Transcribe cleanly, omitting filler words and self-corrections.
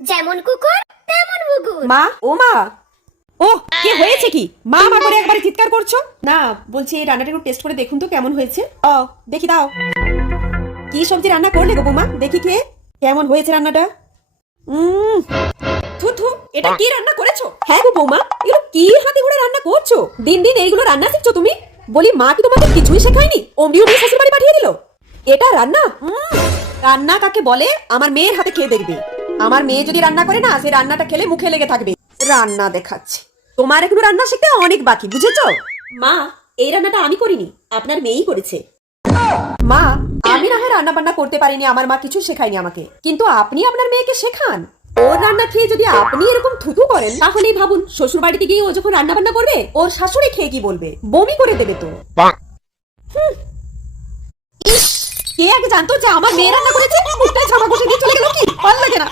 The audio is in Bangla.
যেমন কুকুর তেমন মুগুর। মা, ও মা, ও কি হয়েছে কি? মা মা করে একবারে চিৎকার করছো? না, বলছি এই রান্নাটা একটু টেস্ট করে দেখুন তো কেমন হয়েছে। ও দেখি দাও, কি সবজি রান্না করলে গো বৌমা? দেখি খেয়ে কেমন হয়েছে রান্নাটা। থু থু, এটা কি রান্না করেছো? হ্যাঁ গো বৌমা, এগুলো কি হাতে করে রান্না করছো? দিন দিন এইগুলো রান্না শিখছো তুমি? বলি মা কি তোমাকে কিছুই শেখায়নি? অমনি অমনি শ্বশুর বাড়ি পাঠিয়ে দিল। এটা রান্না? রান্না কাকে বলে আমার মেয়ের হাতে খেয়ে দেখবে। আমার মেয়ে যদি রান্না করে না, সে রান্নাটা খেলে মুখে লেগে থাকবে। রান্না দেখাচ্ছে। তোমার এখনো রান্না শিখতে অনেক বাকি, বুঝেছো? মা, এই রান্নাটা আমি করিনি, আপনার মেয়েই করেছে। মা, আমি না হয় রান্না বান্না করতে পারিনি, আমার মা কিছু শেখায়নি আমাকে, কিন্তু আপনি আপনার মেয়েকে শেখান। ওর রান্না খেয়ে যদি আপনি এরকম থুতু করেন, তাহলেই ভাবুন শ্বশুর বাড়িতে গিয়ে ও যখন রান্না বান্না করবে, ওর শাশুড়ি খেয়ে কি বলবে? বমি করে দেবে তো। ইস, কে আগে জানতো যে আমার মেয়ে রান্না করেছে? মুখটায় জামা ঘষে দিয়ে চলে গেল কি? ভালো লাগে না।